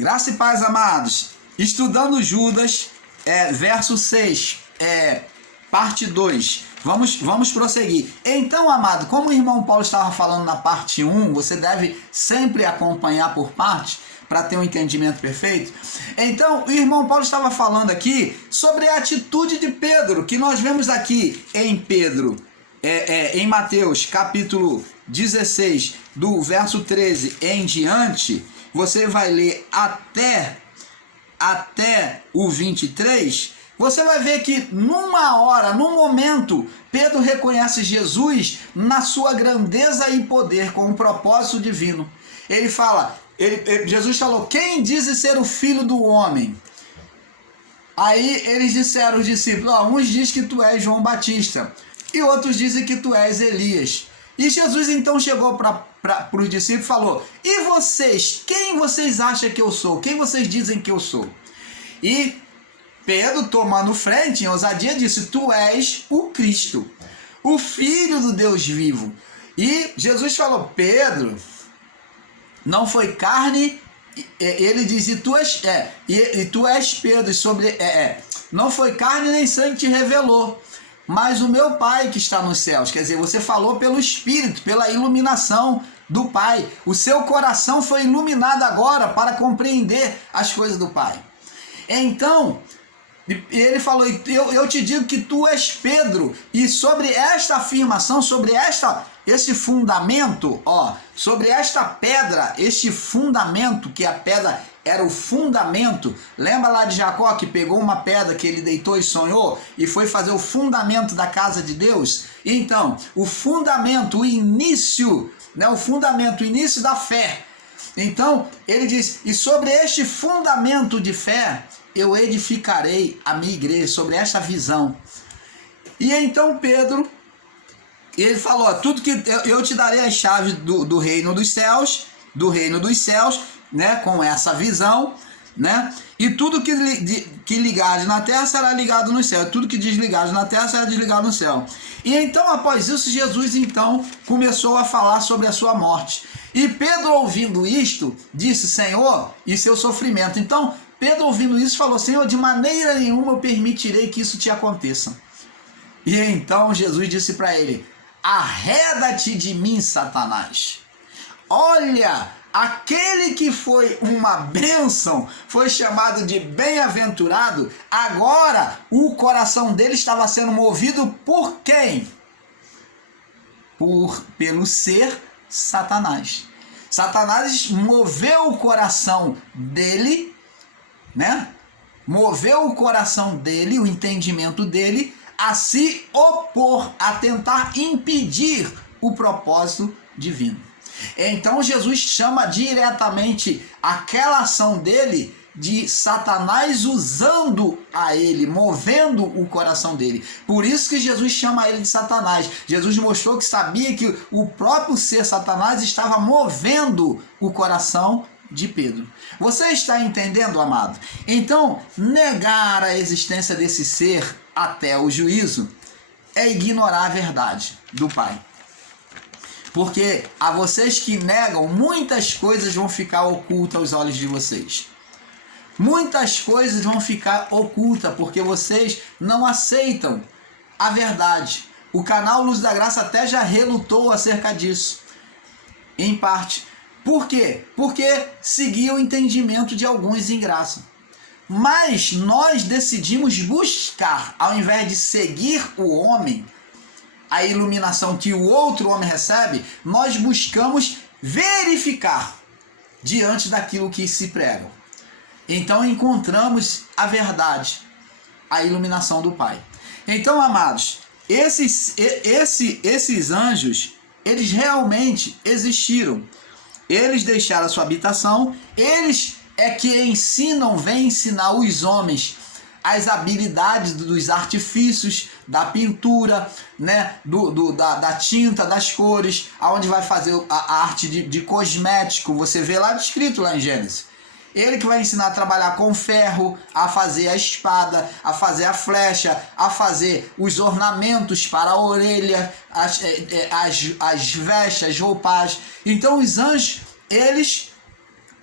Graça e paz, amados. Estudando Judas, verso 6, parte 2. Vamos prosseguir. Então, amado, como o irmão Paulo estava falando na parte 1, você deve sempre acompanhar por parte para ter um entendimento perfeito. Então, o irmão Paulo estava falando aqui sobre a atitude de Pedro, que nós vemos aqui em Pedro, em Mateus capítulo 16, do verso 13 em diante. Você vai ler até o 23, você vai ver que numa hora, num momento, Pedro reconhece Jesus na sua grandeza e poder, com um propósito divino. Ele fala, Jesus falou, quem diz ser o filho do homem? Aí eles disseram, os discípulos, uns dizem que tu és João Batista, e outros dizem que tu és Elias. E Jesus então chegou para os discípulos e falou, e vocês, quem vocês acham que eu sou? Quem vocês dizem que eu sou? E Pedro, tomando frente em ousadia, disse, tu és o Cristo, o Filho do Deus vivo. E Jesus falou, Pedro, não foi carne, ele diz, e tu és Pedro, não foi carne nem sangue que te revelou, mas o meu Pai que está nos céus. Quer dizer, você falou pelo Espírito, pela iluminação do Pai. O seu coração foi iluminado agora para compreender as coisas do Pai. Então, ele falou, eu te digo que tu és Pedro, e sobre esta afirmação, sobre esse fundamento, sobre esta pedra, este fundamento, que a pedra era o fundamento. Lembra lá de Jacó que pegou uma pedra que ele deitou e sonhou e foi fazer o fundamento da casa de Deus? Então, o fundamento, o início, o início da fé. Então, ele diz, e sobre este fundamento de fé, eu edificarei a minha igreja, sobre esta visão. E então Pedro, ele falou, tudo que eu te darei as chaves do reino dos céus, com essa visão, e tudo que ligares na terra será ligado no céu, tudo que desligares na terra será desligado no céu. E então, após isso, Jesus então começou a falar sobre a sua morte. E Pedro, ouvindo isto, disse, Senhor, e seu sofrimento. Então, Pedro, ouvindo isso, falou, Senhor, de maneira nenhuma eu permitirei que isso te aconteça. E então Jesus disse para ele, arreda-te de mim, Satanás. Olha, aquele que foi uma bênção, foi chamado de bem-aventurado, agora o coração dele estava sendo movido por quem? Pelo ser Satanás. Satanás moveu o coração dele, moveu o coração dele, o entendimento dele, a se opor, a tentar impedir o propósito divino. Então Jesus chama diretamente aquela ação dele de Satanás usando a ele, movendo o coração dele. Por isso que Jesus chama ele de Satanás. Jesus mostrou que sabia que o próprio ser Satanás estava movendo o coração de Pedro. Você está entendendo, amado? Então, negar a existência desse ser até o juízo é ignorar a verdade do Pai. Porque a vocês que negam, muitas coisas vão ficar ocultas aos olhos de vocês. Muitas coisas vão ficar ocultas porque vocês não aceitam a verdade. O canal Luz da Graça até já relutou acerca disso, em parte. Por quê? Porque seguia o entendimento de alguns em graça. Mas nós decidimos buscar, ao invés de seguir o homem, a iluminação que o outro homem recebe, nós buscamos verificar diante daquilo que se prega. Então encontramos a verdade, a iluminação do Pai. Então, amados, esses anjos, eles realmente existiram. Eles deixaram a sua habitação, eles é que vêm ensinar os homens as habilidades dos artifícios, da pintura, da tinta, das cores, aonde vai fazer a arte de cosmético. Você vê lá descrito lá em Gênesis. Ele que vai ensinar a trabalhar com ferro, a fazer a espada, a fazer a flecha, a fazer os ornamentos para a orelha, as vestes, as roupagens. Então os anjos, eles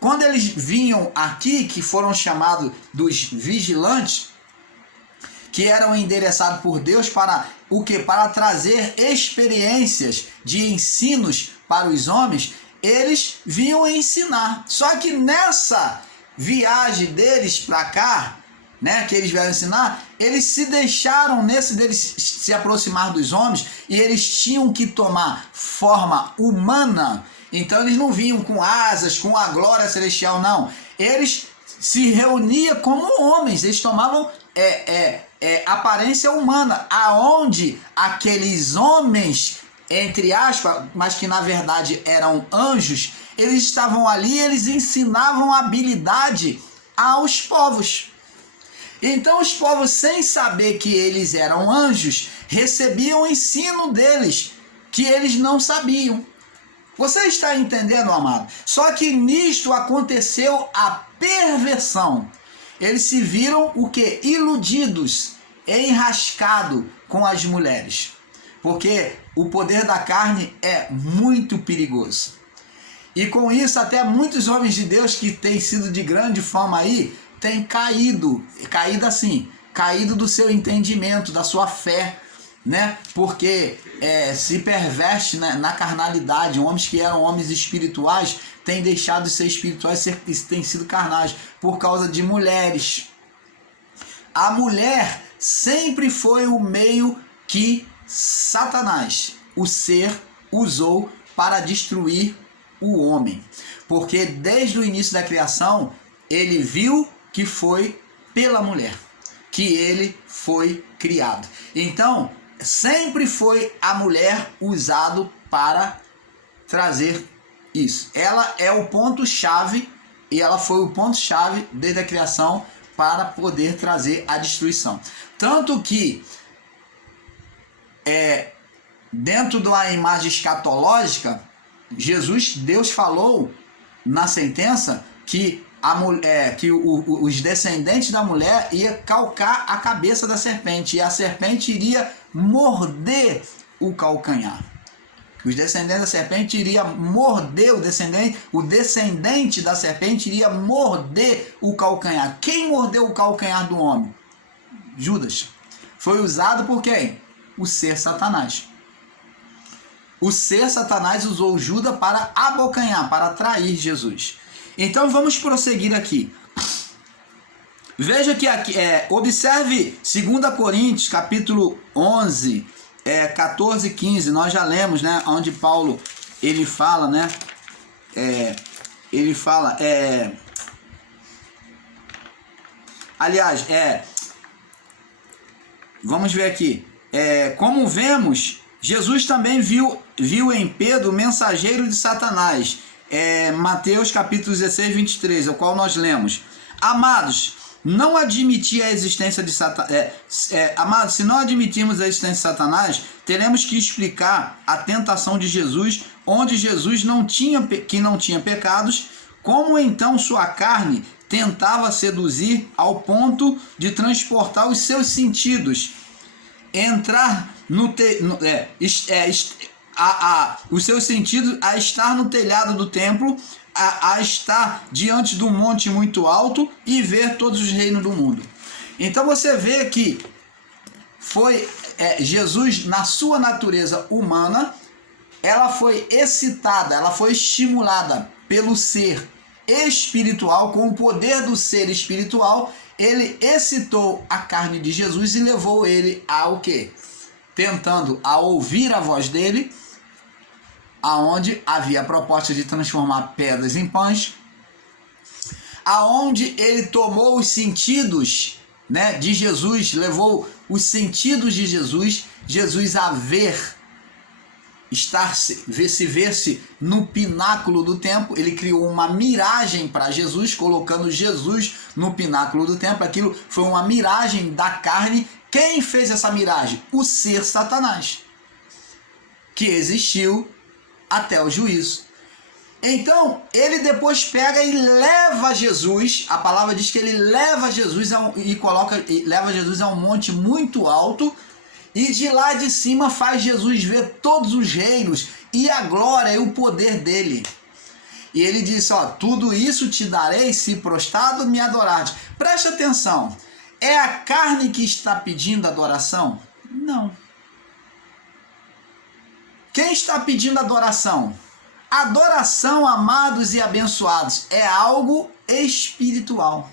quando eles vinham aqui, que foram chamados dos vigilantes, que eram endereçados por Deus para o quê? Para trazer experiências de ensinos para os homens, eles vinham ensinar. Só que nessa viagem deles para cá, né, que eles vieram ensinar, eles se deixaram nesse deles se aproximar dos homens e eles tinham que tomar forma humana. Então eles não vinham com asas, com a glória celestial, não. Eles se reuniam como homens, eles tomavam aparência humana, aonde aqueles homens, entre aspas, mas que na verdade eram anjos, eles estavam ali, eles ensinavam habilidade aos povos. Então os povos, sem saber que eles eram anjos, recebiam o ensino deles, que eles não sabiam. Você está entendendo, amado? Só que nisto aconteceu a perversão. Eles se viram o quê? Iludidos, enrascados com as mulheres. Porque o poder da carne é muito perigoso. E com isso até muitos homens de Deus que têm sido de grande fama aí, têm caído assim, caído do seu entendimento, da sua fé, né? Porque se perverte, né, na carnalidade. Homens que eram homens espirituais têm deixado de ser espirituais e têm sido carnais por causa de mulheres. A mulher sempre foi o meio que Satanás, o ser, usou para destruir o homem. Porque desde o início da criação, ele viu que foi pela mulher que ele foi criado. Então, sempre foi a mulher usado para trazer isso. Ela é o ponto-chave e ela foi o ponto-chave desde a criação para poder trazer a destruição. Tanto que dentro da imagem escatológica, Deus falou na sentença que os descendentes da mulher iam calcar a cabeça da serpente e a serpente iria morder o calcanhar. Os descendentes da serpente iriam morder o descendente da serpente iria morder o calcanhar. Quem mordeu o calcanhar do homem? Judas. Foi usado por quem? O ser Satanás. O ser Satanás usou Judas para abocanhar, para trair Jesus. Então vamos prosseguir aqui. Veja que aqui, observe 2 Coríntios, capítulo 11, 14 e 15, nós já lemos, né, onde Paulo, ele fala, né, aliás, vamos ver aqui, como vemos, Jesus também viu em Pedro o mensageiro de Satanás, Mateus capítulo 16, 23, o qual nós lemos. Amados, não admitir a existência de Satanás. Amados, se não admitirmos a existência de Satanás, teremos que explicar a tentação de Jesus, onde Jesus não tinha pecados, como então sua carne tentava seduzir ao ponto de transportar os seus sentidos, entrar os seus sentidos a estar no telhado do templo, a estar diante de um monte muito alto e ver todos os reinos do mundo. Então você vê que foi Jesus, na sua natureza humana, ela foi excitada, ela foi estimulada pelo ser espiritual, com o poder do ser espiritual, ele excitou a carne de Jesus e levou ele ao quê? Tentando a ouvir a voz dele, aonde havia a proposta de transformar pedras em pães, aonde ele tomou os sentidos, né, de Jesus, levou os sentidos de Jesus a ver-se no pináculo do templo. Ele criou uma miragem para Jesus, colocando Jesus no pináculo do templo. Aquilo foi uma miragem da carne. Quem fez essa miragem? O ser Satanás, que existiu até o juízo. Então, ele depois pega e leva Jesus, a palavra diz que ele leva Jesus leva Jesus a um monte muito alto, e de lá de cima faz Jesus ver todos os reinos e a glória e o poder dele. E ele disse, ó, tudo isso te darei se prostrado me adorares. Preste atenção, é a carne que está pedindo adoração? Não. Quem está pedindo adoração? Adoração, amados e abençoados, é algo espiritual.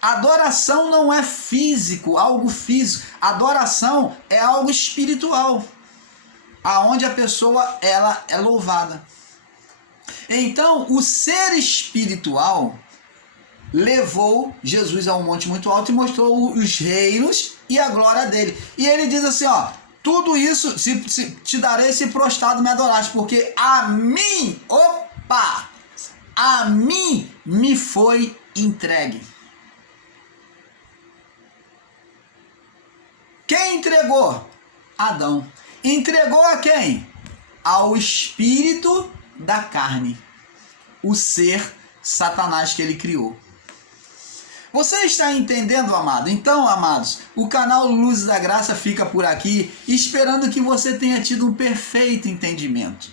Adoração não é físico, algo físico. Adoração é algo espiritual, aonde a pessoa ela é louvada. Então, o ser espiritual levou Jesus a um monte muito alto e mostrou os reinos e a glória dele. E ele diz assim, ó, tudo isso te darei se prostrado me adoraste, porque a mim, a mim me foi entregue. Quem entregou? Adão. Entregou a quem? Ao espírito da carne, o ser Satanás que ele criou. Você está entendendo, amado? Então, amados, o canal Luzes da Graça fica por aqui, esperando que você tenha tido um perfeito entendimento.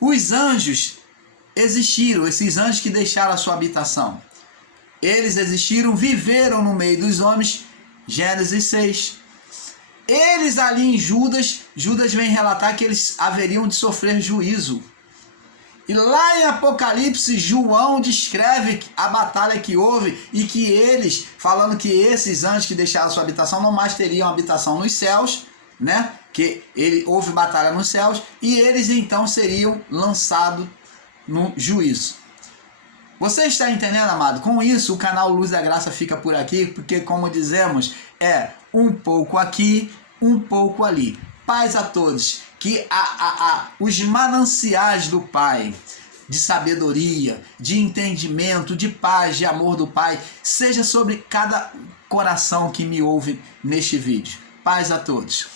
Os anjos existiram, esses anjos que deixaram a sua habitação. Eles existiram, viveram no meio dos homens, Gênesis 6. Eles ali em Judas vem relatar que eles haveriam de sofrer juízo. E lá em Apocalipse, João descreve a batalha que houve e que eles, falando que esses anjos que deixaram sua habitação não mais teriam habitação nos céus, né? Que houve batalha nos céus e eles então seriam lançados no juízo. Você está entendendo, amado? Com isso, o canal Luz da Graça fica por aqui, porque, como dizemos, é um pouco aqui, um pouco ali. Paz a todos. Que os mananciais do Pai, de sabedoria, de entendimento, de paz, de amor do Pai, seja sobre cada coração que me ouve neste vídeo. Paz a todos.